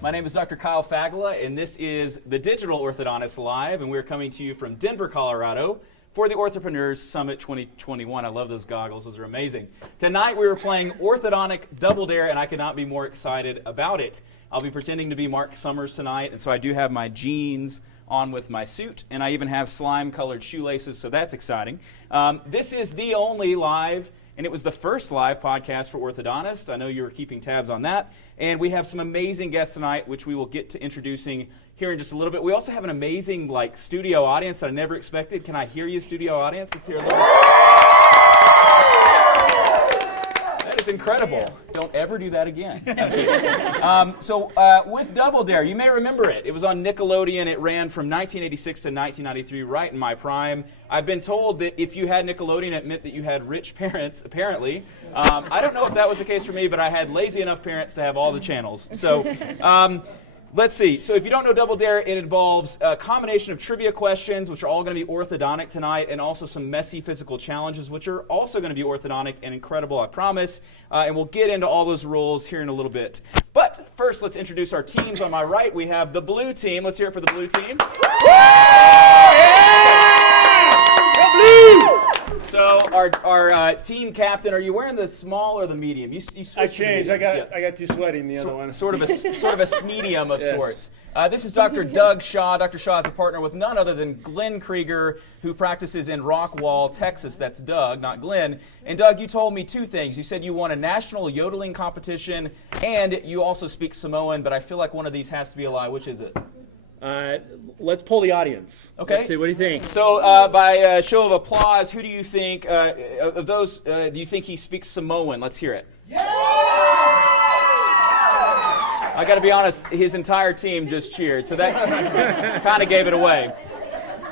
My name is Dr. Kyle Fagala, and this is the Digital Orthodontist Live, and we're coming to you from Denver, Colorado for the Orthopreneurs Summit 2021. I love those goggles. Those are amazing. Tonight we were playing Orthodontic Double Dare, and I could not be more excited about it. I'll be pretending to be Mark Summers tonight, and so I do have my jeans on with my suit, and I even have slime-colored shoelaces, so that's exciting. This is the only live, and it was the first live podcast for orthodontists. I know you were keeping tabs on that. And we have some amazing guests tonight, which we will get to introducing here in just a little bit. We also have an amazing studio audience that I never expected. Can I hear you, studio audience? Let's hear a little bit. That is incredible. Yeah. Don't ever do that again. With Double Dare, you may remember it. It was on Nickelodeon. It ran from 1986 to 1993, right in my prime. I've been told that if you had Nickelodeon, it meant that you had rich parents, apparently. I don't know if that was the case for me, but I had lazy enough parents to have all the channels. So let's see. So if you don't know Double Dare, it involves a combination of trivia questions, which are all going to be orthodontic tonight, and also some messy physical challenges, which are also going to be orthodontic and incredible, I promise. And we'll get into all those rules here in a little bit. But first, let's introduce our teams. On my right, we have the blue team. Let's hear it for the blue team. So our team captain, are you wearing the small or the medium? You I changed. I got too sweaty in the other one. Sort of a medium of sorts. This is Dr. Doug Shaw. Dr. Shaw is a partner with none other than Glenn Krieger, who practices in Rockwall, Texas. That's Doug, not Glenn. And Doug, you told me two things. You said you won a national yodeling competition, and you also speak Samoan. But I feel like one of these has to be a lie. Which is it? Let's poll the audience. Okay. Let's see, what do you think? So by a show of applause, who do you think, of those, do you think he speaks Samoan? Let's hear it. Yeah! I got to be honest, his entire team just cheered, so that kind of gave it away.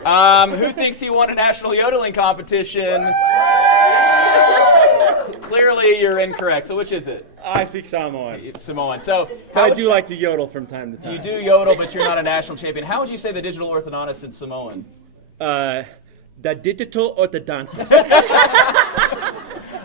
Who thinks he won a national yodeling competition? Clearly, you're incorrect. So which is it? I speak Samoan. It's Samoan. So I do like to yodel from time to time. You do yodel, but you're not a national champion. How would you say the digital orthodontist in Samoan? The digital orthodontist.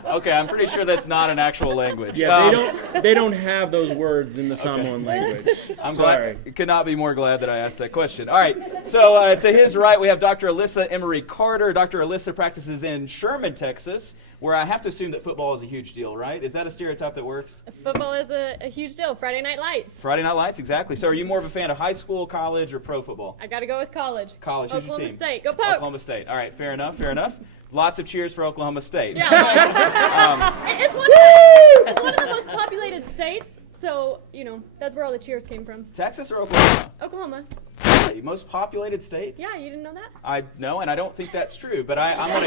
Okay, I'm pretty sure that's not an actual language. Yeah, they don't have those words in the Samoan language. I'm glad. Could not be more glad that I asked that question. All right, so to his right, we have Dr. Alyssa Emory-Carter. Dr. Alyssa practices in Sherman, Texas, where I have to assume that football is a huge deal, right? Is that a stereotype that works? Football is a huge deal. Friday Night Lights. Friday Night Lights, exactly. So are you more of a fan of high school, college, or pro football? I got to go with college. College. Who's your team? Oklahoma State. Go Pokes. Oklahoma State. All right, fair enough, fair enough. Lots of cheers for Oklahoma State. Yeah. It's one of the most populated states, so, that's where all the cheers came from. Texas or Oklahoma? Oklahoma. Really? Most populated states? Yeah, you didn't know that? I know, and I don't think that's true, but I'm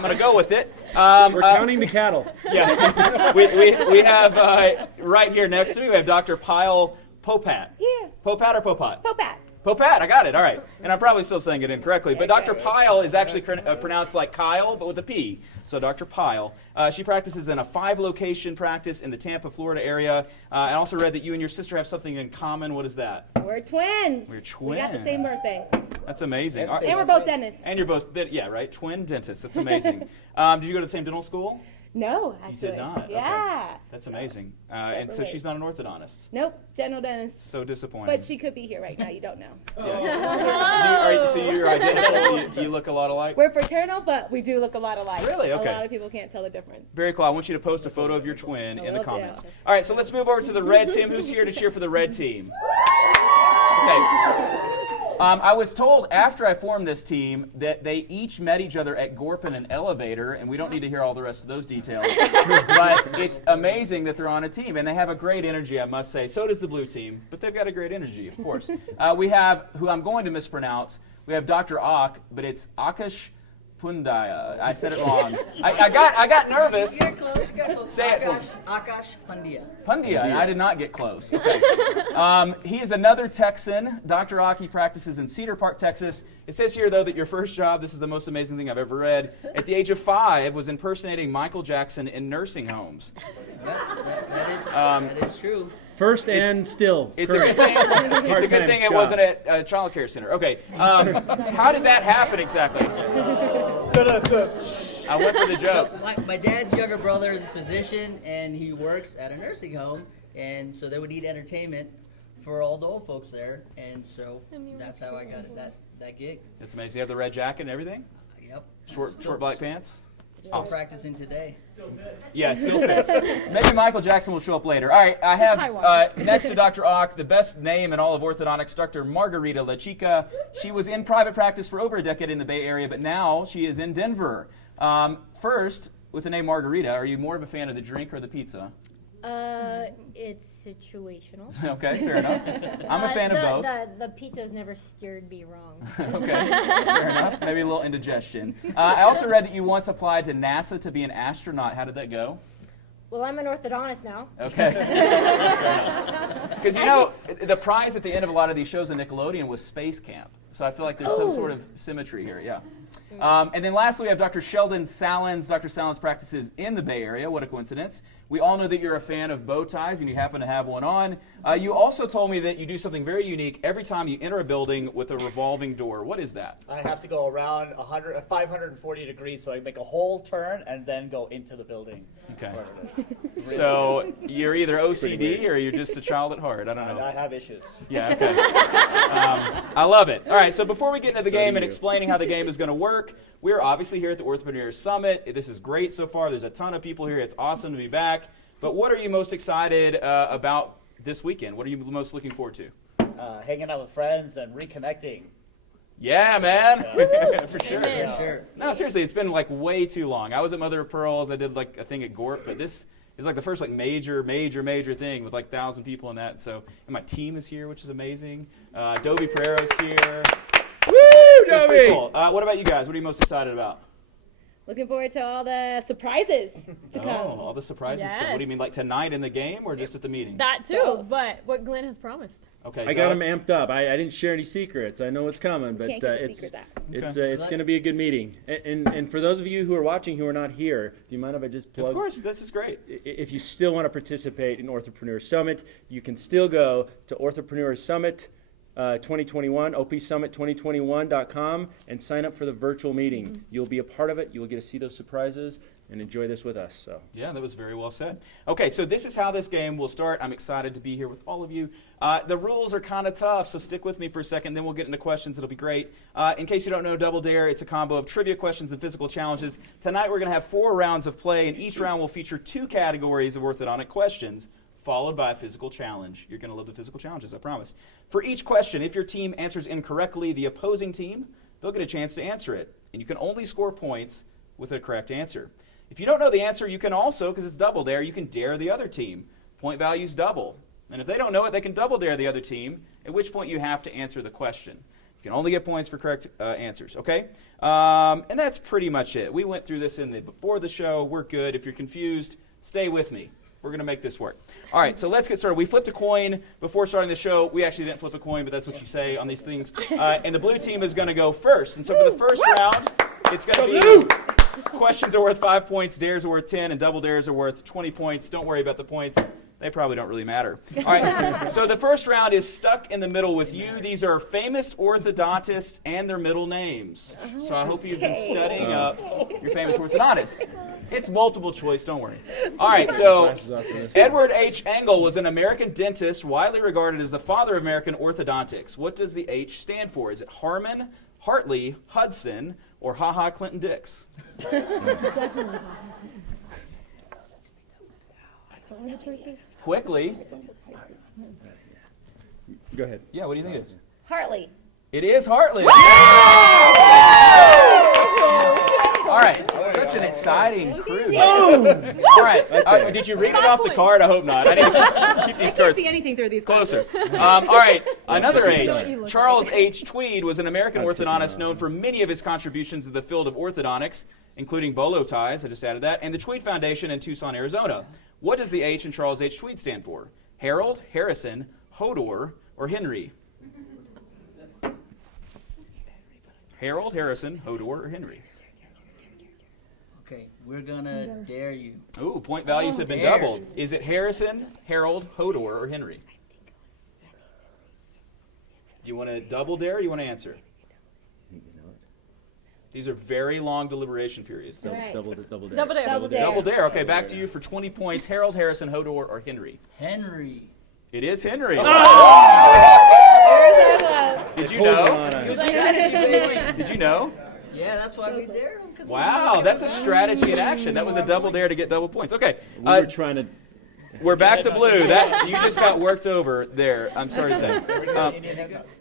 gonna go with it. We're counting the cattle. Yeah, we have right here next to me, we have Dr. Paiyal Popat. Yeah. Popat or Popat? Popat. Popat, I got it, all right. And I'm probably still saying it incorrectly, but Dr. Paiyal is actually pronounced like Kyle, but with a P. So Dr. Paiyal. She practices in a 5-location practice in the Tampa, Florida area. I also read that you and your sister have something in common. What is that? We're twins. We're twins. We got the same birthday. That's amazing. And we're both dentists. And you're both, yeah, right? Twin dentists. That's amazing. Did you go to the same dental school? No, actually. You did not? Yeah. Okay. That's amazing. And so she's not an orthodontist? Nope, general dentist. So disappointing. But she could be here right now. You don't know. Yeah. So you're identical? Do you look a lot alike? We're fraternal, but we do look a lot alike. Really? Okay. A lot of people can't tell the difference. Very cool. I want you to post a photo of your twin in the comments. Yeah. All right, so let's move over to the red team. Who's here to cheer for the red team? Okay. I was told after I formed this team that they each met each other at Gorp in an elevator, and we don't need to hear all the rest of those details. But it's amazing that they're on a team, and they have a great energy, I must say. So does the blue team, but they've got a great energy, of course. We have, who I'm going to mispronounce, we have Dr. Ak, but it's Akash Pandya. I said it wrong. I got nervous. You got close. Say it for me. Akash Pandya. Pandya. I did not get close. Okay. He is another Texan. Dr. Aki practices in Cedar Park, Texas. It says here, though, that your first job, this is the most amazing thing I've ever read, at the age of 5 was impersonating Michael Jackson in nursing homes. That is true. First and still. It's a good thing. It's a good thing it wasn't at a child care center. Okay. How did that happen exactly? I went for the joke. So my dad's younger brother is a physician, and he works at a nursing home, and so they would need entertainment. for all the old folks there, and so that's how I got it, that gig. That's amazing. You have the red jacket and everything? Yep. Short black pants? Still practicing today. Yeah, it still fits. Maybe Michael Jackson will show up later. All right, I have next to Dr. Ock, the best name in all of orthodontics, Dr. Margarita Lachica. She was in private practice for over a decade in the Bay Area, but now she is in Denver. First, with the name Margarita, are you more of a fan of the drink or the pizza? It's situational. Okay, fair enough. I'm a fan of both. The pizza's never steered me wrong. Okay, fair enough. Maybe a little indigestion. I also read that you once applied to NASA to be an astronaut. How did that go? Well, I'm an orthodontist now. Okay. Because you know, the prize at the end of a lot of these shows on Nickelodeon was Space Camp. So I feel like there's some sort of symmetry here, yeah. And then lastly, we have Dr. Sheldon Salins. Dr. Salins practices in the Bay Area. What a coincidence. We all know that you're a fan of bow ties, and you happen to have one on. You also told me that you do something very unique every time you enter a building with a revolving door. What is that? I have to go around 540 degrees, so I make a whole turn and then go into the building. Okay. So you're either OCD or you're just a child at heart. I don't know. I have issues. Yeah, okay. I love it. All right, so before we get into the game and explaining how the game is going to work, we're obviously here at the Orthopreneurs Summit. This is great so far. There's a ton of people here. It's awesome to be back. But what are you most excited about this weekend? What are you most looking forward to? Hanging out with friends and reconnecting. Yeah, man. For sure. For sure. No, seriously, it's been like way too long. I was at Mother of Pearls. I did like a thing at Gorp, but this is like the first like major thing with like 1,000 people in that. So, and my team is here, which is amazing. Dobie Pereiro's here. Woo, So it's pretty Dobie! cool. What about you guys? What are you most excited about? Looking forward to all the surprises to come. Oh, all the surprises. Yes. What do you mean, like tonight in the game or just at the meeting? That too, but what Glenn has promised. Okay, I got Doug? him amped up. I didn't share any secrets. I know what's coming, but Can't give the it's secrets out. it's going to be a good meeting. And for those of you who are watching who are not here, do you mind if I just plug? Of course, this is great. If you still want to participate in Orthopreneur Summit, you can still go to Orthopreneur Summit 2021, opsummit2021.com, and sign up for the virtual meeting. You'll be a part of it. You will get to see those surprises and enjoy this with us. So. Yeah, that was very well said. Okay, so this is how this game will start. I'm excited to be here with all of you. The rules are kind of tough, so stick with me for a second, then we'll get into questions. It'll be great. In case you don't know, Double Dare, it's a combo of trivia questions and physical challenges. Tonight we're going to have 4 rounds of play, and each round will feature 2 categories of orthodontic questions, followed by a physical challenge. You're going to love the physical challenges, I promise. For each question, if your team answers incorrectly, the opposing team, they'll get a chance to answer it. And you can only score points with a correct answer. If you don't know the answer, you can also, because it's Double Dare, you can dare the other team. Point values double. And if they don't know it, they can double dare the other team, at which point you have to answer the question. You can only get points for correct answers, okay? And that's pretty much it. We went through this before the show. We're good. If you're confused, stay with me. We're going to make this work. All right, so let's get started. We flipped a coin before starting the show. We actually didn't flip a coin, but that's what you say on these things. And the blue team is going to go first. And so for the first round, it's going to be questions are worth 5 points, dares are worth 10, and double dares are worth 20 points. Don't worry about the points. They probably don't really matter. All right, so the first round is stuck in the middle with you. These are famous orthodontists and their middle names. So I hope you've been studying up your famous orthodontists. It's multiple choice, don't worry. All right, so Edward H. Engel was an American dentist widely regarded as the father of American orthodontics. What does the H stand for? Is it Harmon, Hartley, Hudson, or Ha-Ha Clinton Dix? Definitely. Quickly. Go ahead. Yeah, what do you think it is? Hartley. It is Hartley. All right, such an exciting crew. All right, did you read it off the card? I hope not. I didn't keep these cards See anything through these closer. All right, another H. Charles H. Tweed was an American orthodontist known for many of his contributions to the field of orthodontics, including bolo ties, I just added that, and the Tweed Foundation in Tucson, Arizona. What does the H in Charles H. Tweed stand for? Harold, Harrison, Hodor, or Henry? Harold, Harrison, Hodor, or Henry? Okay, we're gonna dare you. Ooh, point values have been Dare. doubled. Is it Harrison, Harold, Hodor, or Henry? Do you want to double dare or you want to answer? These are very long deliberation periods. Double dare. Double dare. Double dare. Okay, back to you for 20 points. Harold, Harrison, Hodor, or Henry? Henry. It is Henry. There's our love. Did you know? Wait. Did you know? Yeah, that's why we dared him. Wow, that's a strategy in action. That was a double dare to get double points. Okay, We were trying to. we're back to blue. That you just got worked over there. I'm sorry to say.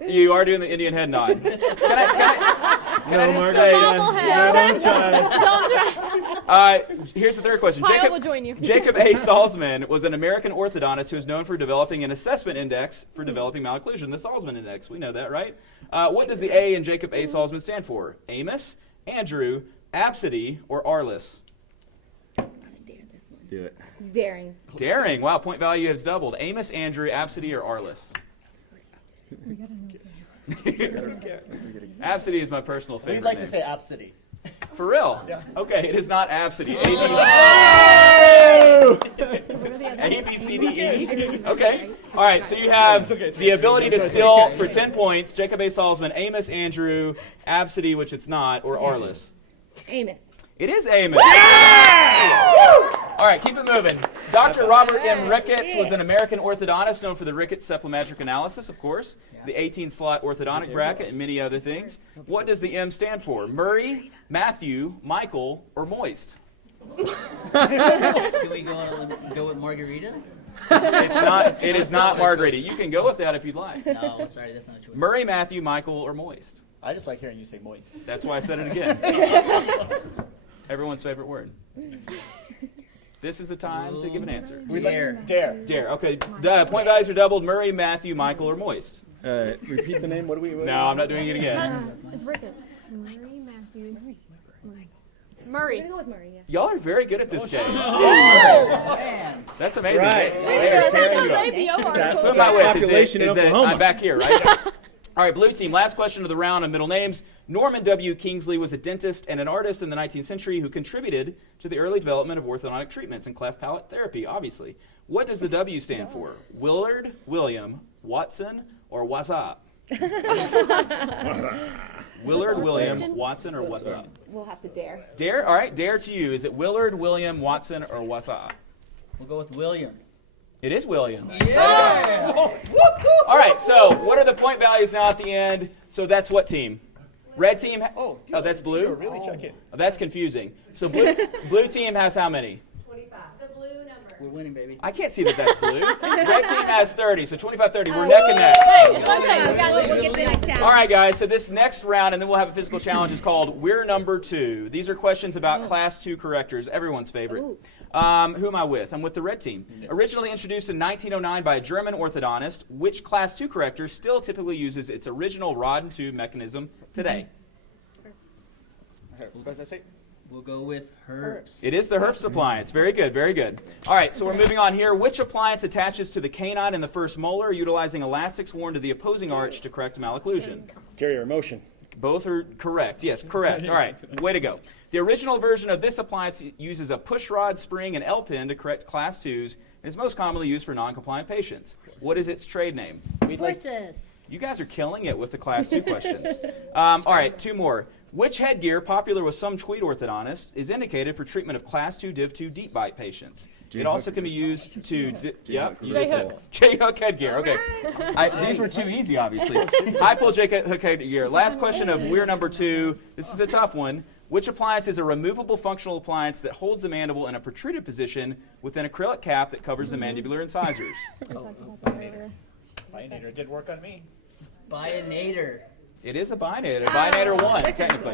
You are doing the Indian head nod. Can I just say? Bobblehead. Don't try. Here's the third question. Paiyal will join you. Jacob A. Salzman was an American orthodontist who is known for developing an assessment index for developing malocclusion, the Salzman Index. We know that, right? What does the A in Jacob A. Salzman stand for? Amos, Andrew, Absidy, or Arliss? Do it. Daring. Daring. Wow, point value has doubled. Amos, Andrew, Absidy, or Arliss? Absidy is my personal favorite We'd like to name. say Absidy. For real? Yeah. Okay, it is not Absidy. A, B, C, D, E. Okay. All right, so you have the ability to steal for 10 points. Jacob A. Salzman, Amos, Andrew, Absidy, which it's not, or Arliss. Amos. It is Amos. All right, keep it moving. Dr. Robert M. Ricketts was an American orthodontist known for the Ricketts cephalometric analysis, of course, the 18-slot orthodontic bracket, and many other things. What does the M stand for? Murray, Matthew, Michael, or Moist? Can we go with Margarita? It's not. It is not Margarita. You can go with that if you'd like. No, sorry, that's not a choice. Murray, Matthew, Michael, or Moist? I just like hearing you say moist. That's why I said it again. Everyone's favorite word. This is the time to give an answer. Dare. Dare. Okay. Point values are doubled. Murray, Matthew, Michael, or Moist? Repeat the name. What do we? No, I'm not doing it again. It's Ricketts. Murray, Matthew. Murray. Murray. I'm gonna go with Murray, yeah. Y'all are very good at this game. Man. That's amazing. Right. They are tearing you up. APO Who article. am I with? Population in Oklahoma. I'm back here, right? All right, blue team. Last question of the round on middle names. Norman W. Kingsley was a dentist and an artist in the 19th century who contributed to the early development of orthodontic treatments and cleft palate therapy, obviously. What does the W stand for? Willard, William, Watson, or Wazza? Willard, William, Watson, or Wazza? We'll have to dare. Dare? All right, dare to you. Is it Willard, William, Watson, or Wazza? We'll go with William. It is William. Yeah. All right, so what are the point values now at the end? So that's what team? Red team? Oh, that's blue? Really check it. Oh, that's confusing. So blue team has how many? 25. The blue number. We're winning, baby. I can't see that that's blue. Red team has 30, so 25-30. We're neck and neck. We'll get the next challenge. All right, guys, so this next round, and then we'll have a physical challenge, is called We're Number 2. These are questions about Class 2 correctors, everyone's favorite. Who am I with? I'm with the red team. Originally introduced in 1909 by a German orthodontist, which Class 2 corrector still typically uses its original rod and tube mechanism today? What does that say? We'll go with Herbst. It is the Herbst appliance. Very good, very good. All right, so we're moving on here. Which appliance attaches to the canine in the first molar, utilizing elastics worn to the opposing arch to correct malocclusion? Carrier motion. Both are correct. Yes, correct. All right, way to go. The original version of this appliance uses a push rod, spring, and L-pin to correct Class 2s and is most commonly used for non-compliant patients. What is its trade name? Forces. You guys are killing it with the Class 2 questions. All right, two more. Which headgear, popular with some tweed orthodontists, is indicated for treatment of Class 2 Div 2 deep bite patients? It also can be used to... Yep. J-hook. J-hook headgear, okay. These were too easy, obviously. High pull J-hook headgear. Last question of We're Number 2. This is a tough one. Which appliance is a removable functional appliance that holds the mandible in a protruded position with an acrylic cap that covers the mandibular incisors? Binator did work on me. Bionator. It is a binator. Binator 1, technically.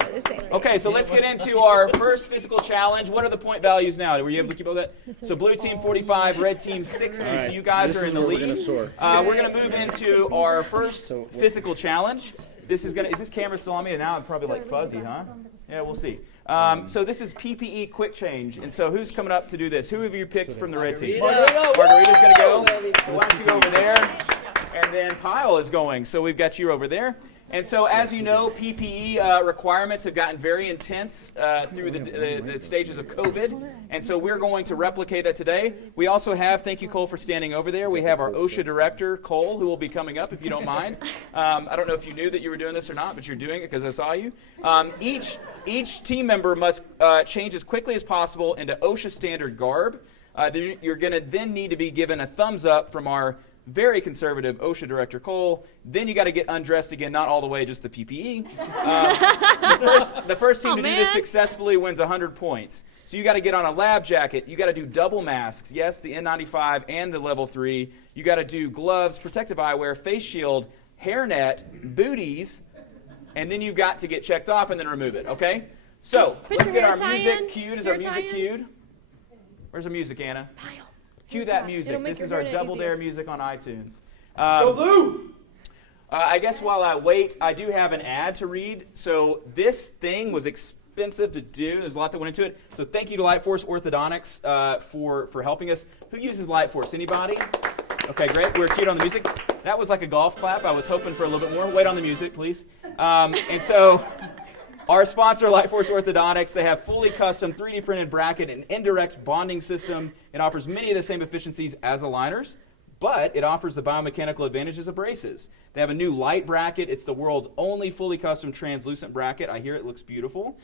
Okay, so let's get into our first physical challenge. What are the point values now? Were you able to keep all that? So blue team 45, red team 60. So you guys are in the lead. We're going to move into our first physical challenge. Is this camera still on me? And now I'm probably like fuzzy, huh? Yeah, we'll see. So this is PPE quick change. And so who's coming up to do this? Who have you picked from the red team? Margarita's going to go. So why don't you go over there? And then Paiyal is going. So we've got you over there. And so, as you know, PPE requirements have gotten very intense through the stages of COVID. And so we're going to replicate that today. We also have, thank you, Cole, for standing over there. We have our OSHA director, Cole, who will be coming up, if you don't mind. I don't know if you knew that you were doing this or not, but you're doing it because I saw you. Each team member must change as quickly as possible into OSHA standard garb. You're going to then need to be given a thumbs up from our very conservative OSHA Director Cole. Then you got to get undressed again, not all the way, just the PPE. The first team to do this successfully wins 100 points. So you got to get on a lab jacket. You got to do double masks. Yes, the N95 and the level 3. You got to do gloves, protective eyewear, face shield, hairnet, booties, and then you've got to get checked off and then remove it, okay? So let's get our music cued. Is our music cued? Where's the music, Anna? Cue that music. This is our Double Dare music on iTunes. Go Blue! I guess while I wait, I do have an ad to read. So this thing was expensive to do. There's a lot that went into it. So thank you to Lightforce Orthodontics for helping us. Who uses Lightforce? Anybody? Okay, great. We're cued on the music. That was like a golf clap. I was hoping for a little bit more. Wait on the music, please. And so our sponsor, Lightforce Orthodontics, they have fully custom 3D printed bracket and indirect bonding system. It offers many of the same efficiencies as aligners, but it offers the biomechanical advantages of braces. They have a new light bracket. It's the world's only fully custom translucent bracket. I hear it looks beautiful.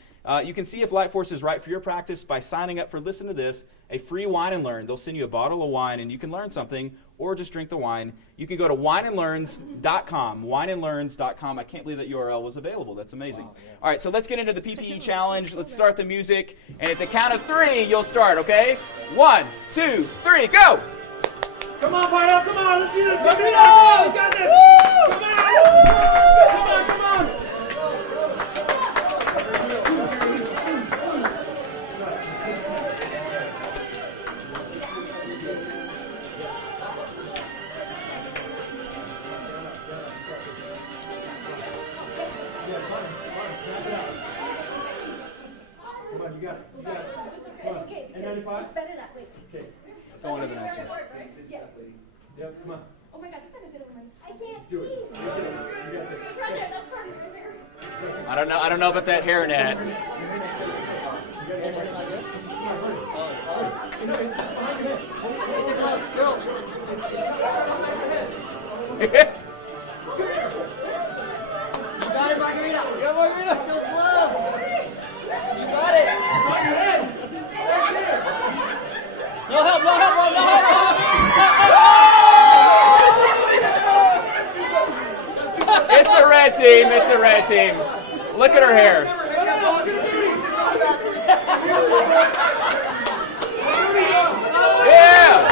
You can see if Lightforce is right for your practice by signing up for, listen to this, a free wine and learn. They'll send you a bottle of wine and you can learn something or just drink the wine. You can go to wineandlearns.com, wineandlearns.com. I can't believe that URL was available. That's amazing. Wow, yeah. All right, so let's get into the PPE challenge. Let's start the music. And at the count of 3, you'll start, okay? 1, 2, 3, go! Come on, Paiyal, come on, let's do this! Come on, you got this! Woo! Come on! Come on! Come on, you got it. You got it. Come on. Okay, N95? it's better that way. Okay. Go on to the next one. Yep, come on. Oh my god, this is a good one. I can't Do it. see. You got this. You got this. Right there, that's perfect. Right there. I don't know about that hairnet. You got it, Margarita. Yeah, Margarita. Those gloves. You got it. No help, no help, no help. It's a red team. It's a red team. Look at her hair. Yeah.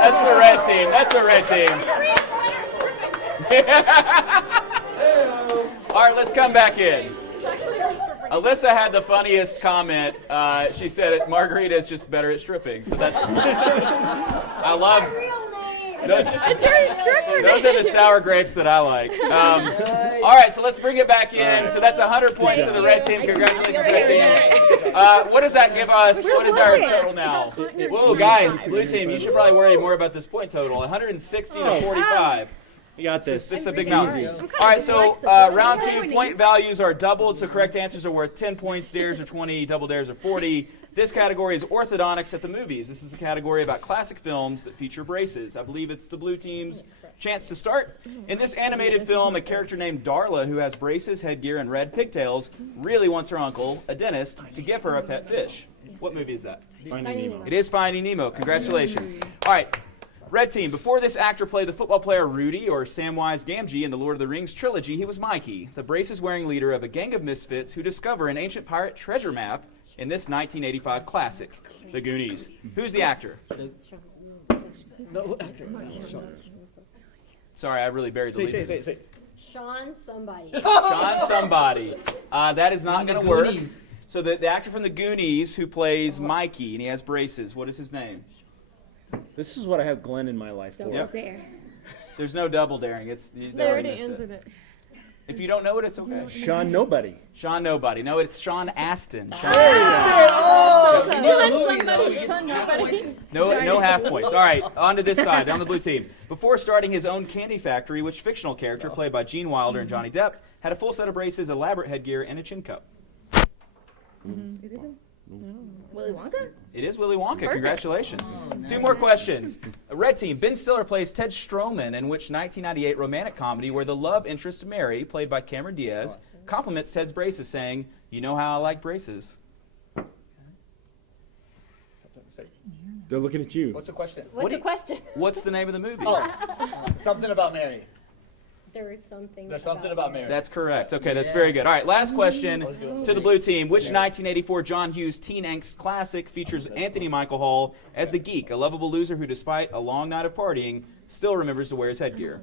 That's a red team. That's a red team. All right, let's come back in. Alyssa had the funniest comment. She said, "Margarita is just better at stripping." So that's. I love. Those are the sour grapes that I like. All right, so let's bring it back in. So that's 100 points to the red team. Congratulations, red team. What does that give us? What is our total now? Whoa, guys, blue team, you should probably worry more about this point total. 160 to 45. You got this. This is a big mountain. All right, so round 2, point values are doubled, so correct answers are worth 10 points, dares are 20, double dares are 40. This category is orthodontics at the movies. This is a category about classic films that feature braces. I believe it's the blue team's chance to start. In this animated film, a character named Darla, who has braces, headgear, and red pigtails, really wants her uncle, a dentist, to give her a pet fish. What movie is that? Finding Nemo. It is Finding Nemo. Congratulations. All right. Red team, before this actor played the football player Rudy or Samwise Gamgee in the Lord of the Rings trilogy, he was Mikey, the braces-wearing leader of a gang of misfits who discover an ancient pirate treasure map in this 1985 classic, The Goonies. Who's the actor? Sorry, I really buried the lead. Say. Sean somebody. Sean somebody. That is not going to work. So the actor from The Goonies who plays Mikey, and he has braces, what is his name? This is what I have Glenn in my life for. Double dare. There's no double daring. They already answered it. If you don't know it, it's okay. Sean Nobody. Sean Nobody. No, it's Sean Astin. Sean Somebody. No half points. All right, on to this side, on the blue team. Before starting his own candy factory, which fictional character, played by Gene Wilder and Johnny Depp, had a full set of braces, elaborate headgear, and a chin cup? Willy Wonka? It is Willy Wonka. Congratulations. 2 more questions. Red team. Ben Stiller plays Ted Stroman in which 1998 romantic comedy where the love interest Mary, played by Cameron Diaz, compliments Ted's braces, saying, "You know how I like braces." They're looking at you. What's the question? What's the question? What's the name of the movie? Oh, something about Mary. There is something. There's something about Mary. That's correct. Okay, that's very good. All right, last question to the blue team. Which 1984 John Hughes teen angst classic features Anthony Michael Hall as the geek, a lovable loser who, despite a long night of partying, still remembers to wear his headgear?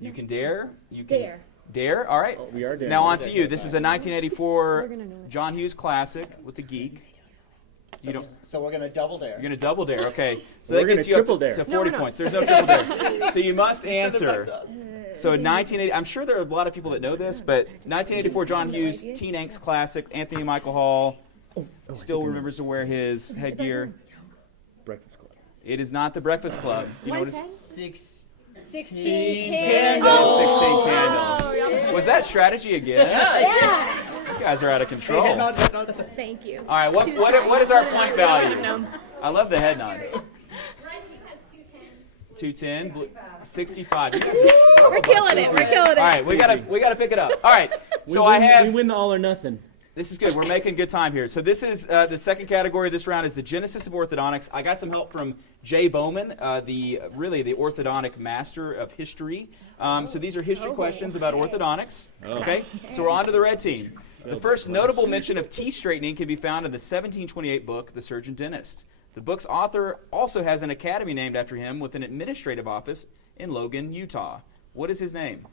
You can dare. You can Dare. Dare. All right. We are daring. Now on to you. This is a 1984 John Hughes classic with the geek. You don't. So we're gonna double dare. You're gonna double dare. Okay. So We're that gets gonna you up triple to, dare. to 40 points. There's no triple dare. So you must answer. So 1980. I'm sure there are a lot of people that know this, but 1984 John Hughes teen angst classic. Anthony Michael Hall still remembers to wear his headgear. Breakfast Club. It is not the Breakfast Club. Do you know what it's? 16 Candles. candles. 16 candles. Was that strategy again? Yeah. You guys are out of control. Head All nod, head nod. Thank you. right. What is our point value? I love the head nod. 210, 65. You guys are We're killing it. We're killing it. All right, we gotta pick it up. All right, so we win the all or nothing. This is good. We're making good time here. So this is the second category of this round is the genesis of orthodontics. I got some help from Jay Bowman, the orthodontic master of history. So these are history questions about orthodontics. Okay, so we're on to the red team. The first notable mention of teeth straightening can be found in the 1728 book, The Surgeon Dentist. The book's author also has an academy named after him with an administrative office in Logan, Utah. What is his name?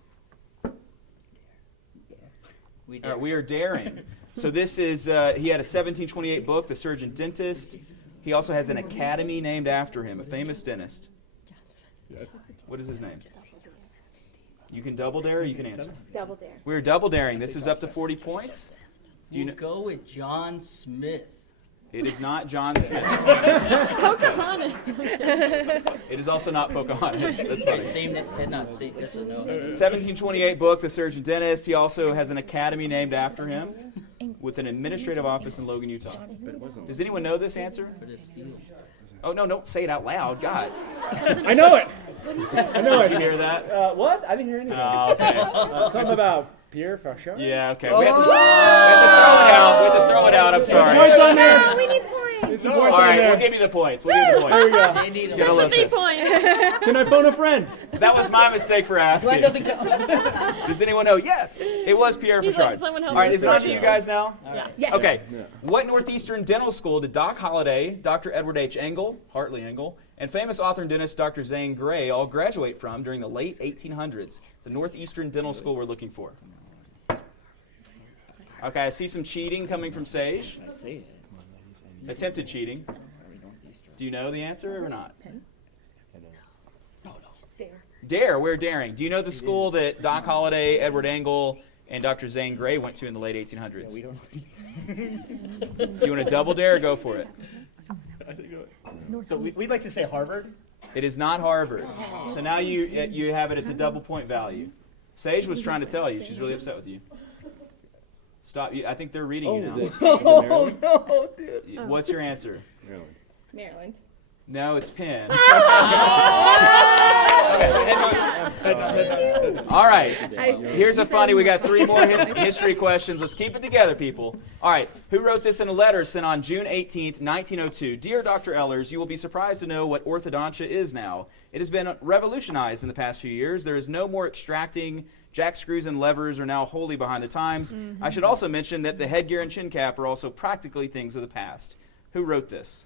We All right, we are daring. So this is, he had a 1728 book, The Surgeon Dentist. He also has an academy named after him, a famous dentist. What is his name? You can double dare or you can answer. Double dare. We're double daring. This is up to 40 points. Do you We'll know? go with John Smith. It is not John Smith. Pocahontas. It is also not Pocahontas. That's funny. Same head nod. See, yes or no. 1728 book, The Surgeon Dentist. He also has an academy named after him with an administrative office in Logan, Utah. Does anyone know this answer? For the steel. Oh, no, don't say it out loud. God. I know it. I know Did you it. hear that? What? I didn't hear anything. Oh, okay. Something about Pierre Fauchard? Yeah, okay. We have to throw it out. We have to throw it out. I'm sorry. Points on there. No, we need points. It's some All points on right, there. we'll give you the points. We'll give you the There we points. go. They need Get a 3 Alyssa. points. Can I phone a friend? That was my mistake for asking. Glenn doesn't count. Does anyone know? Yes, it was Pierre He's Fauchard. like, someone help All right, me is it on to with you this. guys now? Yeah. Yes. Okay. What Northeastern dental school did Doc Holliday, Dr. Edward H. Engel, Hartley Engel, and famous author and dentist Dr. Zane Grey all graduate from during the late 1800s? It's a Northeastern dental school we're looking for. Okay, I see some cheating coming from Sage. Attempted cheating. Do you know the answer or not? Dare, we're daring. Do you know the school that Doc Holliday, Edward Engel, and Dr. Zane Grey went to in the late 1800s? We don't. You want to double dare or go for it? So we'd like to say Harvard. It is not Harvard. So now you have it at the double point value. Sage was trying to tell you. She's really upset with you. Stop. I think they're reading you now. Oh, no, dude. What's your answer? Maryland. No, it's Penn. Okay, head nod. All right. Here's a funny. We got 3 more history questions. Let's keep it together, people. All right. Who wrote this in a letter sent on June 18th, 1902? Dear Dr. Ehlers, you will be surprised to know what orthodontia is now. It has been revolutionized in the past few years. There is no more extracting. Jack screws and levers are now wholly behind the times. I should also mention that the headgear and chin cap are also practically things of the past. Who wrote this?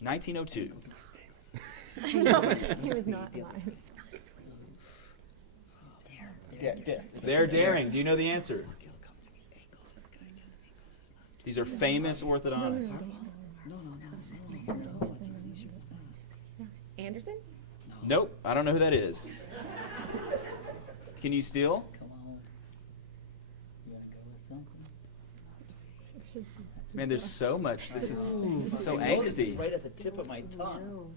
1902. He was not alive. They're daring. Do you know the answer? These are famous orthodontists. Anderson? Nope, I don't know who that is. Can you steal? Come on. You wanna go with something? Man, there's so much. This is so It's angsty. right at the tip of my tongue.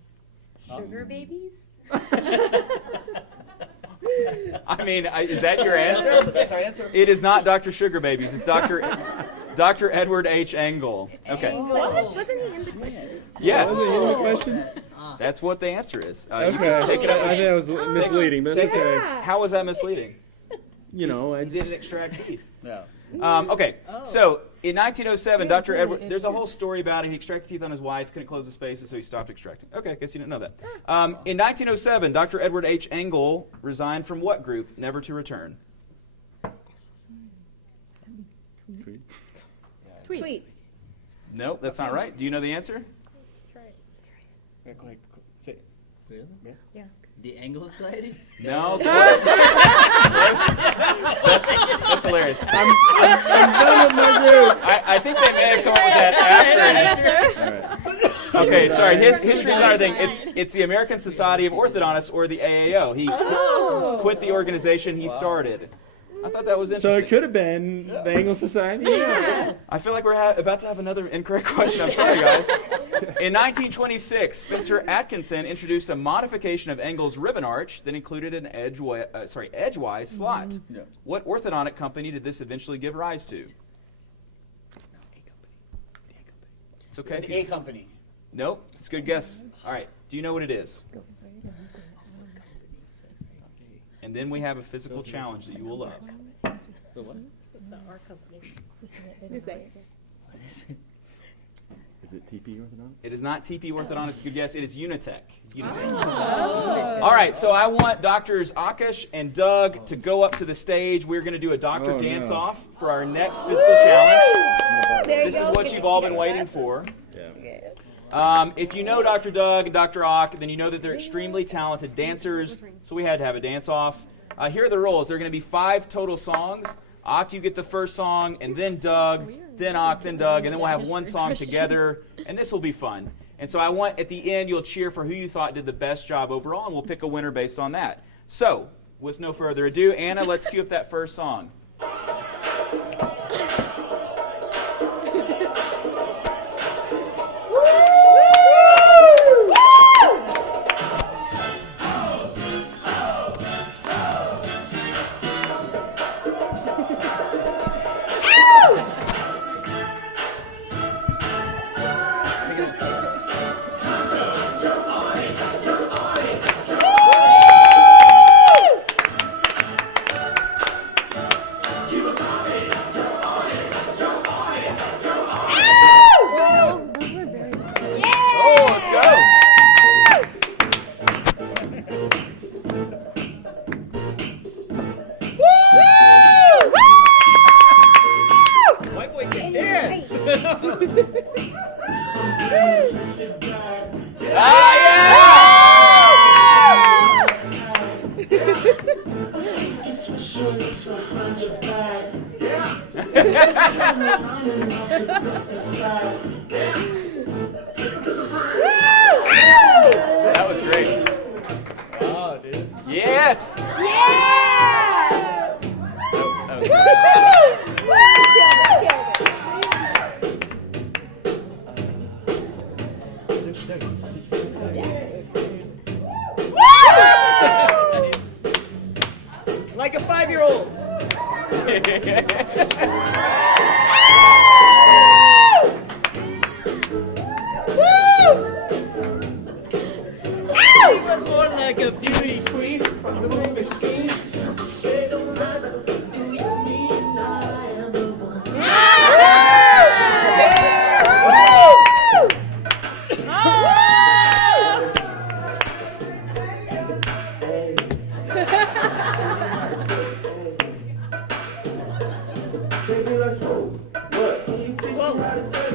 Sugar babies? I mean, is that your answer? That's our answer. It is not Dr. Sugar Babies. It's Dr. Edward H. Engel. Okay. Wasn't he in the question? Yes. Was it in the question? That's what the answer is. You Okay. can take it I up. think that was misleading, but it's okay. How was that misleading? you know, He didn't extract teeth. No. Okay, so in 1907, Dr. Edward, there's a whole story about it. He extracted teeth on his wife, couldn't close the spaces, so he stopped extracting. Okay, I guess you didn't know that. In 1907, Dr. Edward H. Engel resigned from what group, never to return? Tweet. Nope, that's not right. Do you know the answer? Really? Yeah. The Angle Society? No, close. That's hilarious. I'm done with my group. I think they may have come up with that after. Okay, sorry. History's not a thing. It's the American Society of Orthodontists, or the AAO. He quit the organization he started. I thought that was So interesting. it could have been the Angle Society. Yeah. I feel like we're about to have another incorrect question. I'm sorry, guys. In 1926, Spencer Atkinson introduced a modification of Engel's ribbon arch that included an edgewise slot. Yeah. What orthodontic company did this eventually give rise to? It's okay. If A you, company. nope, it's a good guess. All right. Do you know what it is? And then we have a physical challenge that you will love. You say it. Is it TP Orthodontic? It is not TP Orthodontics. Good guess. It is Unitech. All right, so I want Doctors Akash and Doug to go up to the stage. We're going to do a doctor dance-off for our next physical challenge. This is what you've all been waiting for. If you know Dr. Doug and Dr. Ock, then you know that they're extremely talented dancers, so we had to have a dance-off. Here are the rules. There are going to be 5 total songs. Ock, you get the first song, and then Doug, then Ock, then Doug, and then we'll have one song together, and this will be fun. And so I want, at the end, you'll cheer for who you thought did the best job overall, and we'll pick a winner based on that. So, with no further ado, Anna, let's cue up that first song. Oh, let's go. White boy can dance. That was great. Oh, dude. Yes. Like a 5-year-old. She was more like a beauty queen from the movie scene.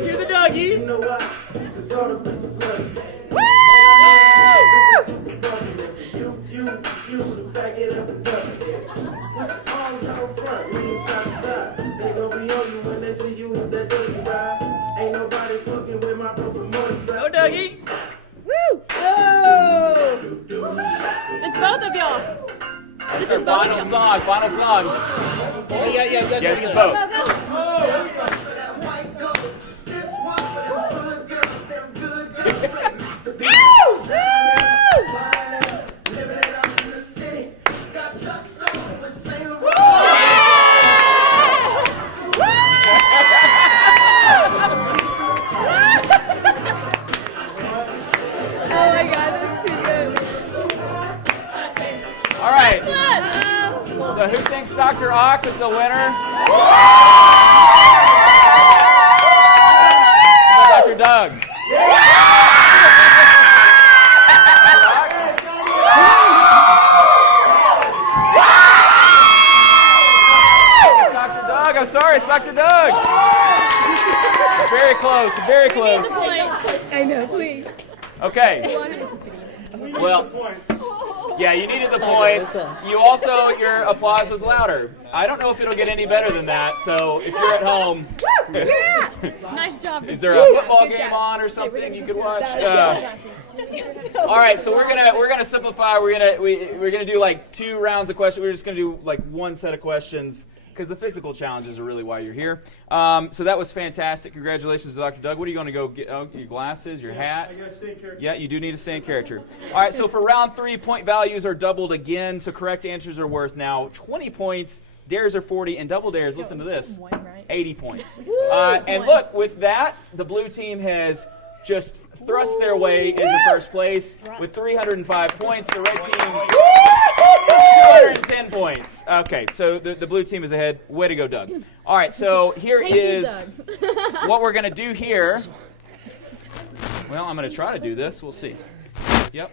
Hear the doggy. You know why? 'Cause all the bitches love you. You to back it up and up. Put your arms out front, lean side to side. They gon' be on you when they see you hit that dirty ride. Ain't nobody fucking with my bro from Morningside. Go, doggy. Woo! Oh! It's both of y'all. This is both Final of y'all. song, final song. Oh, yeah. Yes, it's both. Oh my god, that's too good. All right. So who thinks Dr. Ak is the winner. Dr. Doug. Dr. Doug, I'm sorry, it's Dr. Doug. Very close, very close. I know, please. Okay. Well, yeah, you needed the points. You also, your applause was louder. I don't know if it'll get any better than that, so if you're at home, Nice job. is there a football game on or something you could watch? All right, so we're gonna simplify. We're gonna do like 2 rounds of questions. We're just gonna do like 1 set of questions because the physical challenges are really why you're here. So that was fantastic. Congratulations to Dr. Doug. What are you going to go get? Oh, your glasses, your hat? I gotta stay in character. Yeah, you do need to stay in character. All right, so for round 3, point values are doubled again, so correct answers are worth now 20 points, dares are 40, and double dares, listen to this, 80 points. And look, with that, the blue team has just thrust their way into first place with 305 points. The red team, 210 points. Okay, so the blue team is ahead. Way to go, Doug. All right, so here is what we're going to do here. Well, I'm going to try to do this. We'll see. Yep.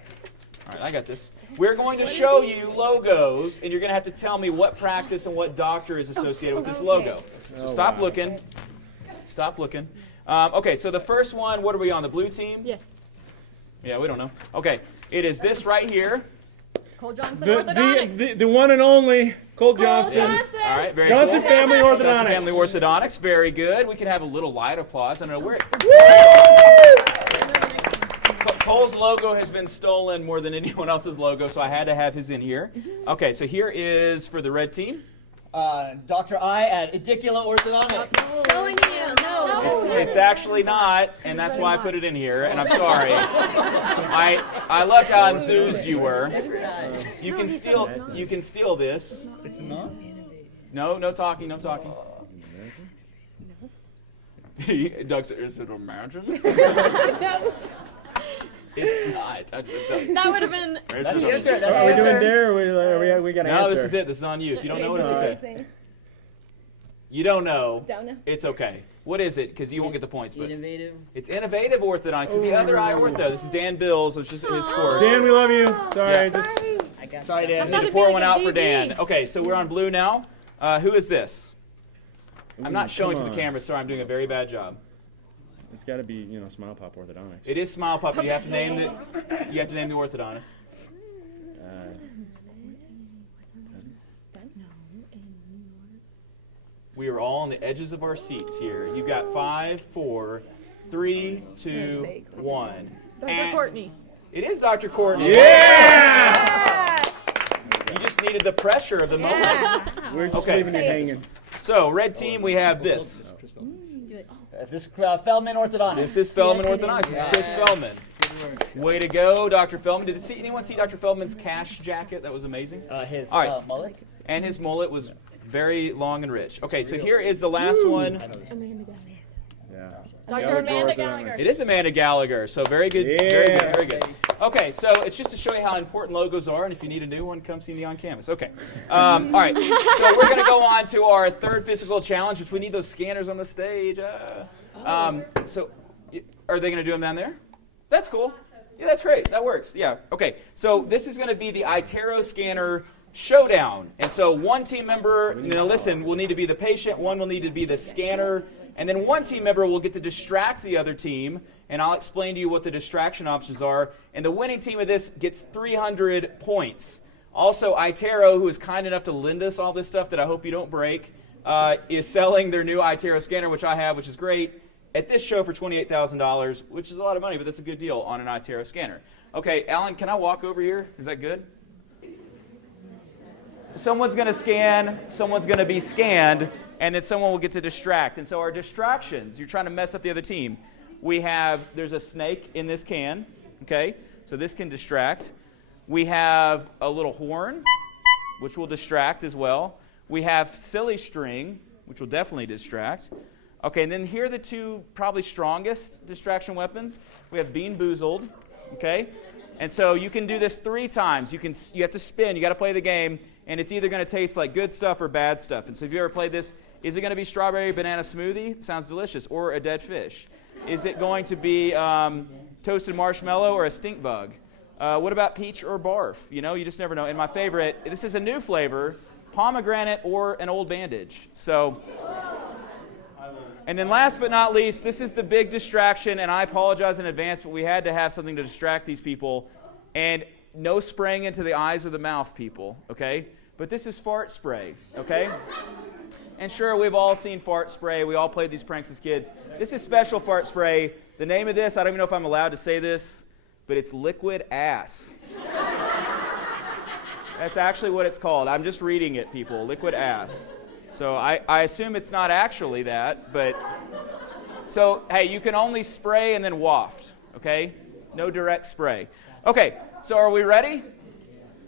All right, I got this. We're going to show you logos, and you're going to have to tell me what practice and what doctor is associated with this logo. So stop looking. Stop looking. Okay, so the first one, what are we on, the blue team? Yes. Yeah, we don't know. Okay, it is this right here. Cole Johnson Orthodontics. The one and only Cole Johnson. Johnson. All right, very Johnson cool. Family Orthodontics. Johnson Family Orthodontics, very good. We can have a little light applause. I don't know where. Cole's logo has been stolen more than anyone else's logo, so I had to have his in here. Okay, so here is for the red team. Dr. I at Edicula Orthodontics. Telling you, no. It's actually not, and that's why I put it in here, and I'm sorry. I loved how enthused you were. You can steal this. It's not? No talking, no talking. Doug said, is it American? It's not. That would have been. That's the answer. That's Are we the doing answer. dare or we got to No, answer? this is it. This is on you. If you don't know it, it's okay. You don't know. Don't know. It's okay. What is it? Because you won't get the points. But Innovative. it's innovative orthodontics. It's the other eye ortho. This is Dan Bills. It's just his course. Dan, we love you. Sorry, Yeah. just I got Sorry, Dan. I need to pour one out for Dan. Okay, so we're on blue now. Who is this? I'm not showing to the camera. Sorry, I'm doing a very bad job. It's got to be, Smile Pop Orthodontics. It is Smile Puppy. You have to name the. You have to name the orthodontist. We are all on the edges of our seats here. You've got 5, 4, 3, 2, 1. Dr. Courtney. It is Dr. Courtney. Yeah! You just needed the pressure of the moment. We're just Okay. leaving it hanging. So, red team, we have this. This Feldman Orthodontics. This is Feldman Orthodontics. This is Chris Feldman. Way to go, Dr. Feldman. Did anyone see Dr. Feldman's cash jacket? That was amazing. His All right. mullet. And his mullet was very long and rich. Okay, so here is the last one. Yeah. Dr. Amanda Gallagher. It is Amanda Gallagher, so very good, very good, very good. Okay, so it's just to show you how important logos are, and if you need a new one, come see me on campus. Okay, all right, so we're going to go on to our third physical challenge, which we need those scanners on the stage. So are they going to do them down there? That's cool. Yeah, that's great. That works. Yeah, okay. So this is going to be the iTero scanner showdown. And so one team member, now listen, will need to be the patient, one will need to be the scanner, and then one team member will get to distract the other team, and I'll explain to you what the distraction options are. And the winning team of this gets 300 points. Also, iTero, who is kind enough to lend us all this stuff that I hope you don't break, is selling their new iTero scanner, which I have, which is great, at this show for $28,000, which is a lot of money, but that's a good deal on an iTero scanner. Okay, Alan, can I walk over here? Is that good? Someone's going to scan, someone's going to be scanned, and then someone will get to distract. And so our distractions, you're trying to mess up the other team. There's a snake in this can, okay? So this can distract. We have a little horn, which will distract as well. We have silly string, which will definitely distract. Okay, and then here are the two probably strongest distraction weapons. We have Bean Boozled, okay? And so you can do this 3 times. You have to spin. You got to play the game. and it's either going to taste like good stuff or bad stuff. And so if you ever played this, is it going to be strawberry banana smoothie? Sounds delicious. Or a dead fish? Is it going to be toasted marshmallow or a stink bug? What about peach or barf? You know, you just never know. And my favorite, this is a new flavor, pomegranate or an old bandage. So, and then last but not least, this is the big distraction, and I apologize in advance, but we had to have something to distract these people. And no spraying into the eyes or the mouth, people, okay? But this is fart spray, okay? And sure, we've all seen fart spray. We all played these pranks as kids. This is special fart spray. The name of this, I don't even know if I'm allowed to say this, but it's liquid ass. That's actually what it's called. I'm just reading it, people, liquid ass. So I assume it's not actually that, but... So, hey, you can only spray and then waft, okay? No direct spray. Okay, so are we ready?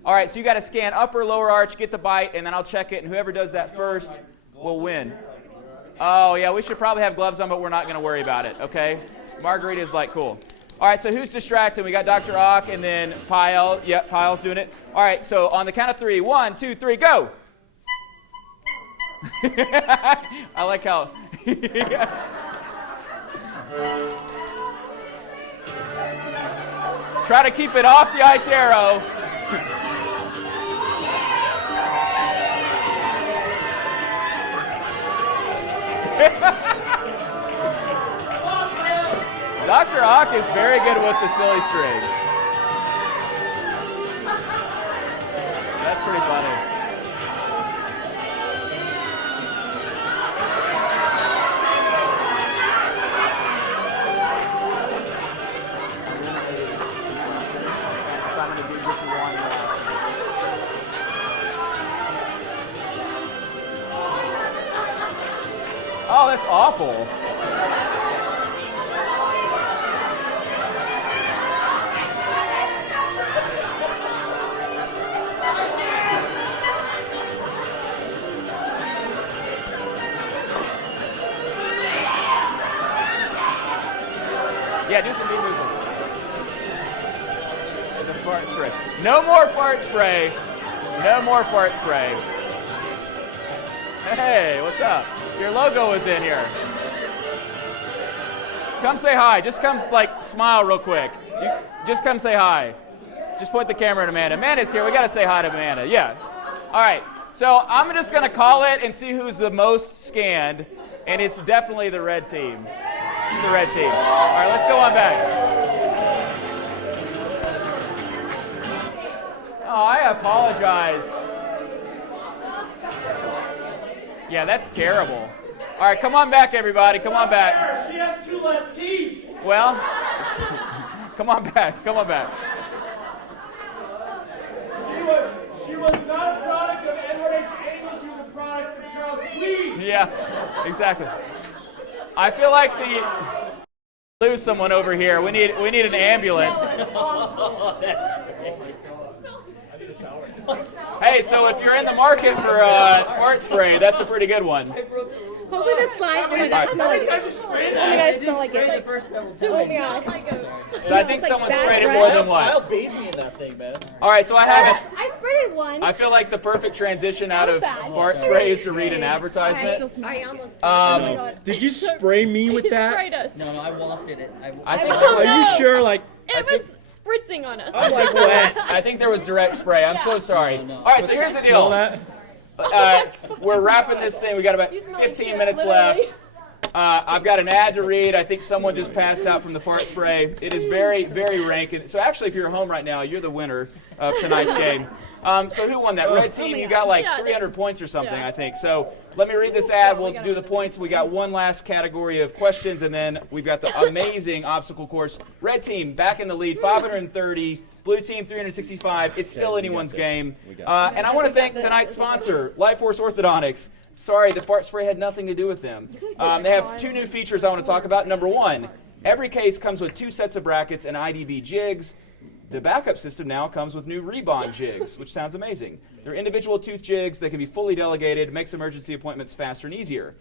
All right, so you got to scan upper, lower arch, get the bite, and then I'll check it, and whoever does that first will win. Oh, yeah, we should probably have gloves on, but we're not going to worry about it, okay? Margarita's like, cool. All right, so who's distracted? We got Dr. Ock and then Paiyal. Yep, Paiyal's doing it. All right, so on the count of 3, 1, 2, 3, go. I like how... Try to keep it off the Itero. Dr. Ock is very good with the silly string. That's pretty funny. Oh, that's awful. Yeah, do some beat music. The fart spray. No more fart spray. No more fart spray. Hey, what's up? Your logo is in here. Come say hi. Just come, like, smile real quick. Just come say hi. Just point the camera at Amanda. Amanda's here. We got to say hi to Amanda. Yeah. All right. So I'm just going to call it and see who's the most scanned. And it's definitely the red team. It's the red team. All right, let's go on back. Oh, I apologize. Yeah, that's terrible. All right, come on back, everybody. Come on back. She has 2 less teeth. Well, come on back. Come on back. She was not a product of Edward H. Engel. She was a product of Charles Queen. Yeah, exactly. I feel like lose someone over here. We need an ambulance. Oh, that's great. Hey, so if you're in the market for fart spray, that's a pretty good one. Hopefully this slide. Oh my god, smell like it. Oh my god, I smell like Spray the it. first several Oh my times. god. So I think It's like someone bad sprayed it breath. more than I'll once. bathe me in that thing, man. All right, so I have it. I sprayed it once. I feel like the perfect transition out of That was bad. fart spray is to read an I advertisement. still smell it. almost. Oh my god. Did you spray me with He that? sprayed us. No, I wafted it. I think Oh, Are you no. sure? Like, It was spritzing on us. I'm like west. I think there was direct spray. I'm so sorry. No. All right, so here's the Smell deal. that? We're wrapping this thing. We got about You smell like 15 shit, minutes literally. left. I've got an ad to read. I think someone just passed out from the fart spray. It is very, very rank. So actually, if you're at home right now, you're the winner of tonight's game. So who won that? Red team, you got like Yeah, 300 points or something, yeah. I think. So let me read this ad. We'll do the points. We got one last category of questions, and then we've got the amazing obstacle course. Red team back in the lead, 530. Blue team, 365. It's still anyone's game. And I want to thank tonight's sponsor, Life Force Orthodontics. Sorry, the fart spray had nothing to do with them. They have 2 new features I want to talk about. Number 1, every case comes with 2 sets of brackets and IDB jigs. The backup system now comes with new Rebond jigs, which sounds amazing. They're individual tooth jigs that can be fully delegated, makes emergency appointments faster and easier.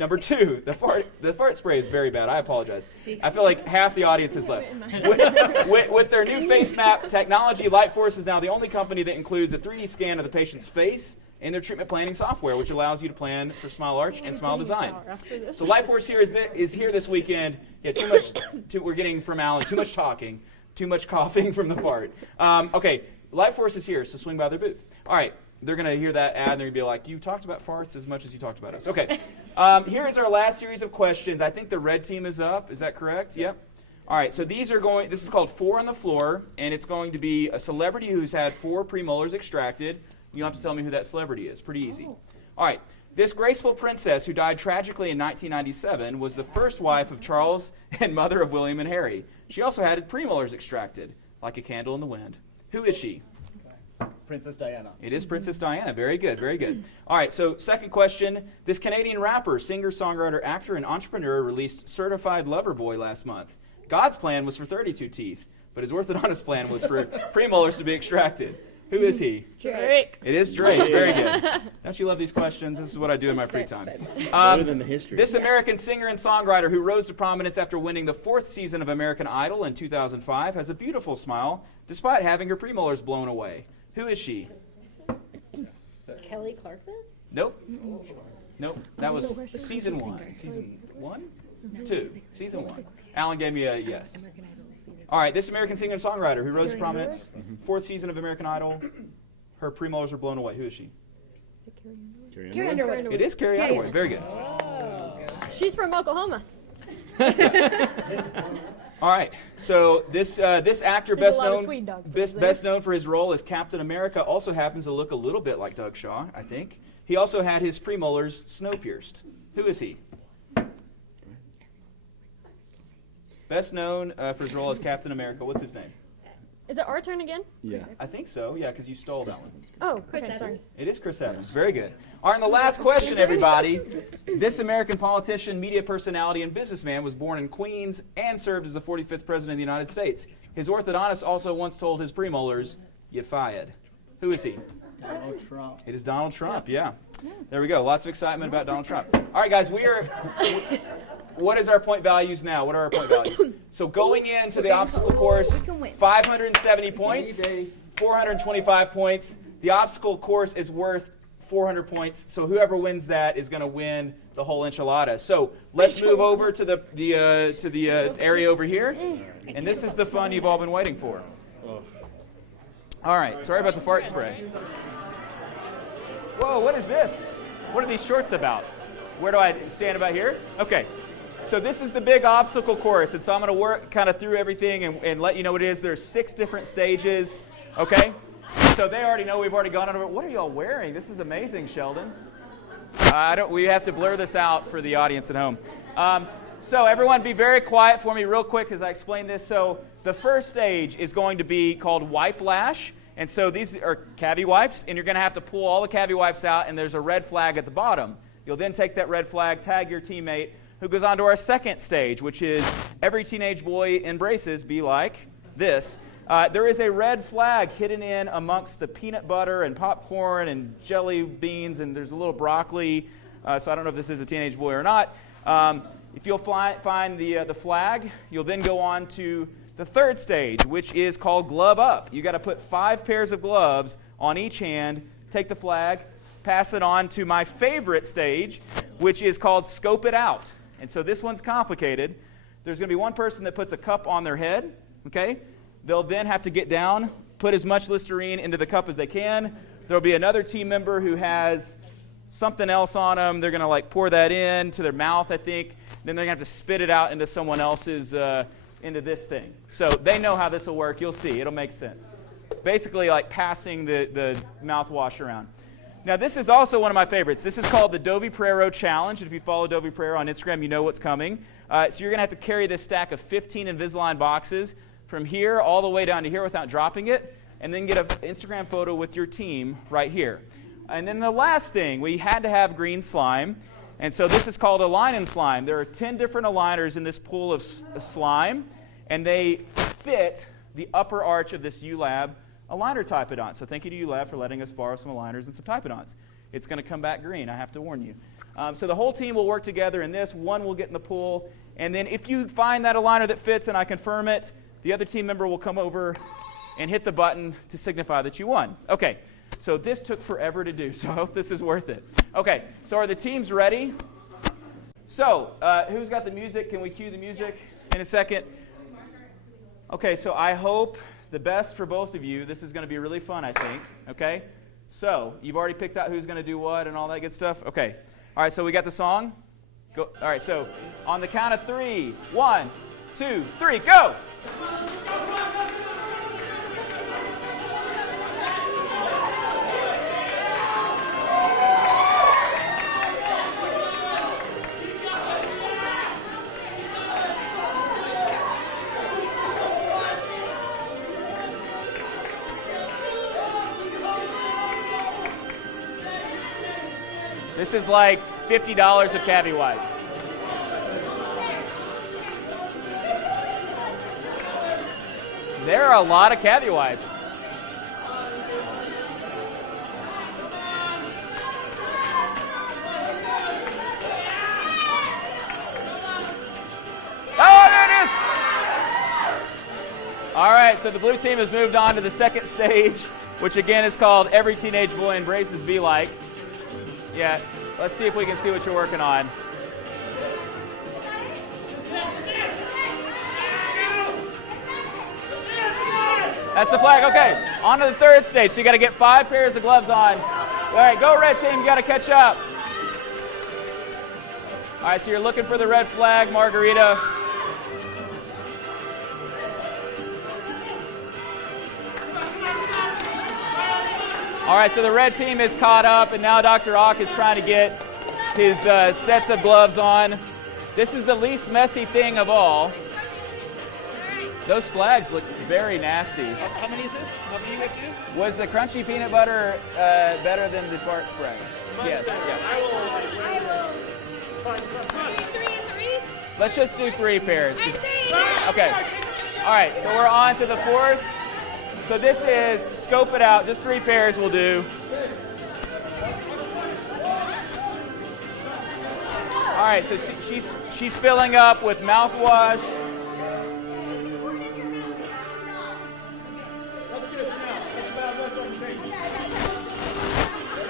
Number 2, the fart spray is very bad. I apologize. I feel like half the audience is left. With their new face map technology, Lightforce is now the only company that includes a 3D scan of the patient's face in their treatment planning software, which allows you to plan for smile arch and smile design. So Lightforce here is here this weekend. Yeah, we're getting from Alan too much talking, too much coughing from the fart. Okay, Lightforce is here, so swing by their booth. All right. They're going to hear that ad, and they're going to be like, you talked about farts as much as you talked about us. Okay. Here is our last series of questions. I think the red team is up. Is that correct? Yep. All right. So this is called 4 on the Floor, and it's going to be a celebrity who's had 4 premolars extracted. You don't have to tell me who that celebrity is. Pretty easy. All right. This graceful princess who died tragically in 1997 was the first wife of Charles and mother of William and Harry. She also had premolars extracted, like a candle in the wind. Who is she? Princess Diana. It is Princess Diana. Very good, very good. All right, so second question. This Canadian rapper, singer, songwriter, actor, and entrepreneur released Certified Lover Boy last month. God's plan was for 32 teeth, but his orthodontist plan was for premolars to be extracted. Who is he? Drake. It is Drake. Very good. Don't you love these questions? This is what I do in my free time. Better than the history. This American singer and songwriter who rose to prominence after winning the 4th season of American Idol in 2005 has a beautiful smile despite having her premolars blown away. Who is she? Kelly Clarkson? Nope. Nope. That was season 1. Season 1? 2. Season 1. Alan gave me a yes. All right, this American singer and songwriter who rose to prominence, 4th season of American Idol, her premolars were blown away. Who is she? Carrie Underwood. It is Carrie Underwood. Very good. She's from Oklahoma. All right, so this actor, There's best a lot of known tweed dog best known for his role as Captain America, also happens to look a little bit like Doug Shaw, I think. He also had his premolars snow pierced. Who is he? Best known for his role as Captain America. What's his name? Is it our turn again? Yeah. I think so, yeah, because you stole that one. Oh, okay, sorry. It is Chris Evans. Very good. All right, and the last question, everybody. This American politician, media personality, and businessman was born in Queens and served as the 45th President of the United States. His orthodontist also once told his premolars, "You fired." Who is he? Donald Trump. It is Donald Trump, yeah. There we go. Lots of excitement about Donald Trump. All right, guys, what is our point values now? What are our point values? So going into the obstacle course, 570 points, 425 points. The obstacle course is worth 400 points, so whoever wins that is going to win the whole enchilada. So let's move over to the area over here, and this is the fun you've all been waiting for. All right, sorry about the fart spray. Whoa, what is this? What are these shorts about? Where do I stand about here? Okay. So this is the big obstacle course, and so I'm going to work kind of through everything and let you know what it is. There's 6 different stages, okay? So they already know we've already gone over. What are y'all wearing? This is amazing, Sheldon. We have to blur this out for the audience at home. So everyone be very quiet for me real quick as I explain this. So the first stage is going to be called Wipe Lash. And so these are cavi wipes, and you're going to have to pull all the cavi wipes out, and there's a red flag at the bottom. You'll then take that red flag, tag your teammate, who goes on to our second stage, which is every teenage boy in braces be like this. There is a red flag hidden in amongst the peanut butter and popcorn and jelly beans, and there's a little broccoli, so I don't know if this is a teenage boy or not. If you'll find the flag, you'll then go on to the third stage, which is called Glove Up. You got to put 5 pairs of gloves on each hand, take the flag, pass it on to my favorite stage, which is called Scope It Out. And so this one's complicated. There's going to be one person that puts a cup on their head, okay? They'll then have to get down, put as much Listerine into the cup as they can. There'll be another team member who has something else on them. They're going to like pour that into their mouth, I think. Then they're going to have to spit it out into someone else's, into this thing. So they know how this will work. You'll see. It'll make sense. Basically like passing the mouthwash around. Now, this is also one of my favorites. This is called the Dovi Prero Challenge. If you follow Dovi Prero on Instagram, you know what's coming. So you're going to have to carry this stack of 15 Invisalign boxes from here all the way down to here without dropping it, and then get an Instagram photo with your team right here. And then the last thing, we had to have green slime. And so this is called Align and Slime. There are 10 different aligners in this pool of slime, and they fit the upper arch of this ULab aligner Typodont. So thank you to ULab for letting us borrow some aligners and some Typodonts. It's going to come back green, I have to warn you. So the whole team will work together in this. One will get in the pool. And then if you find that aligner that fits and I confirm it, the other team member will come over and hit the button to signify that you won. Okay, so this took forever to do, so I hope this is worth it. Okay, so are the teams ready? So who's got the music? Can we cue the music in a second? Okay, so I hope the best for both of you. This is going to be really fun, I think. Okay, so you've already picked out who's going to do what and all that good stuff? Okay, all right, so we got the song? Go. All right, so on the count of 3, 1, 2, 3, go! This is like $50 of cavi wipes. There are a lot of cavi wipes. Oh, there it is! All right, so the blue team has moved on to the second stage, which again is called Every Teenage Boy Embraces Be Like. Yeah, let's see if we can see what you're working on. That's the flag, okay. On to the third stage, so you got to get 5 pairs of gloves on. All right, go red team, you got to catch up. All right, so you're looking for the red flag, Margarita. All right, so the red team is caught up, and now Dr. Ock is trying to get his sets of gloves on. This is the least messy thing of all. Those flags look very nasty. How many is this? How many you guys do? Was the crunchy peanut butter better than the fart spray? Yes. Yeah. Three and three. Let's just do 3 pairs. Three. Okay. All right, so we're on to the 4th. So this is, scope it out, just 3 pairs will do. All right, so she's filling up with mouthwash.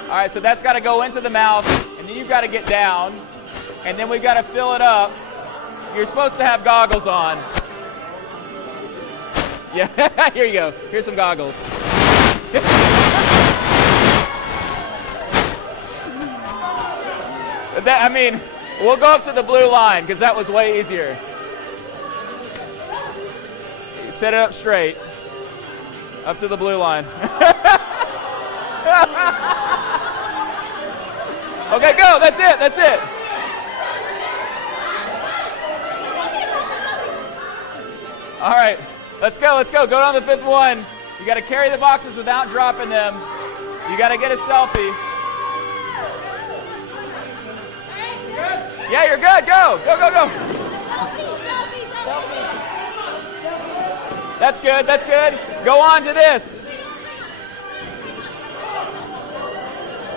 All right, so that's got to go into the mouth, and then you've got to get down, and then we've got to fill it up. You're supposed to have goggles on. Yeah, here you go. Here's some goggles. We'll go up to the blue line because that was way easier. Set it up straight. Up to the blue line. Okay, go. That's it. That's it. All right. Let's go. Let's go. Go on the 5th one. You got to carry the boxes without dropping them. You got to get a selfie. Yeah, you're good. Go. Go, go, go. That's good. That's good. Go on to this.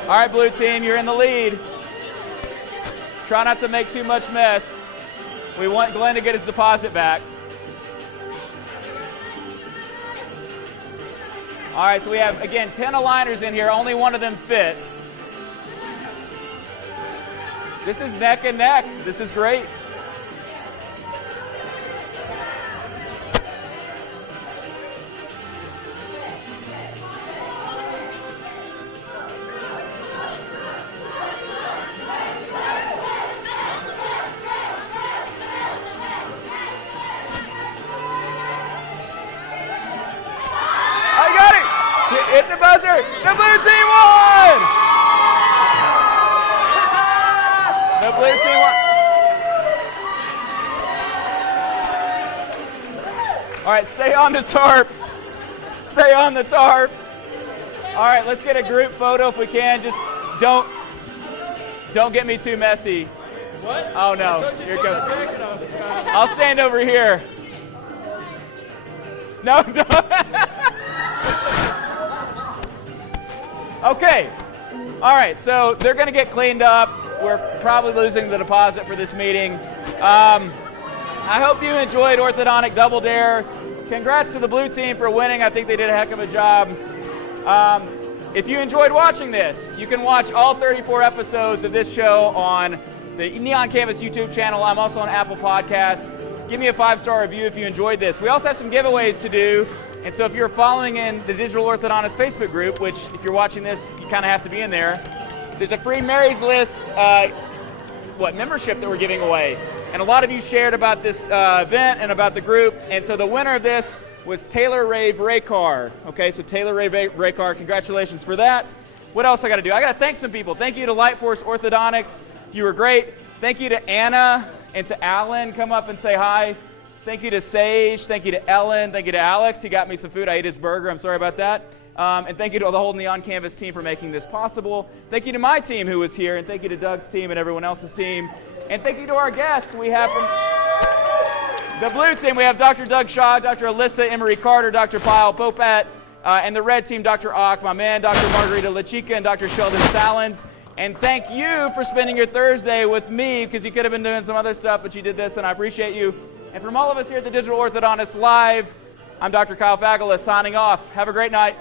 All right, blue team, you're in the lead. Try not to make too much mess. We want Glenn to get his deposit back. All right, so we have, again, 10 aligners in here. Only one of them fits. This is neck and neck. This is great. Hit the buzzer! The blue team won! The blue team won. All right, stay on the tarp. Stay on the tarp. All right, let's get a group photo if we can. Just don't get me too messy. What? Oh no, here it goes. I'll stand over here. No, don't. Okay. All right, so they're going to get cleaned up. we're probably losing the deposit for this meeting. I hope you enjoyed Orthodontic Double Dare. Congrats to the blue team for winning. I think they did a heck of a job. If you enjoyed watching this, you can watch all 34 episodes of this show on the Neon Canvas YouTube channel. I'm also on Apple Podcasts. Give me a 5-star review if you enjoyed this. We also have some giveaways to do. And so if you're following in the Digital Orthodontist Facebook group, which if you're watching this, you kind of have to be in there, there's a free Mary's List membership that we're giving away. And a lot of you shared about this event and about the group. And so the winner of this was Taylor Rave Raycar. Okay, so Taylor Rave Raycar, congratulations for that. What else I got to do? I got to thank some people. Thank you to Lightforce Orthodontics. You were great. Thank you to Anna and to Alan. Come up and say hi. Thank you to Sage. Thank you to Ellen. Thank you to Alex. He got me some food. I ate his burger. I'm sorry about that. And thank you to the whole Neon Canvas team for making this possible. Thank you to my team who was here. And thank you to Doug's team and everyone else's team. And thank you to our guests. We have from the blue team, we have Dr. Doug Shaw, Dr. Alyssa Emory-Carter, Dr. Paiyal, Popat, and the red team, Dr. Ak, my man, Dr. Margarita Lachica, and Dr. Sheldon Salins. And thank you for spending your Thursday with me, because you could have been doing some other stuff, but you did this, and I appreciate you. And from all of us here at the Digital Orthodontist Live, I'm Dr. Kyle Fagala signing off. Have a great night.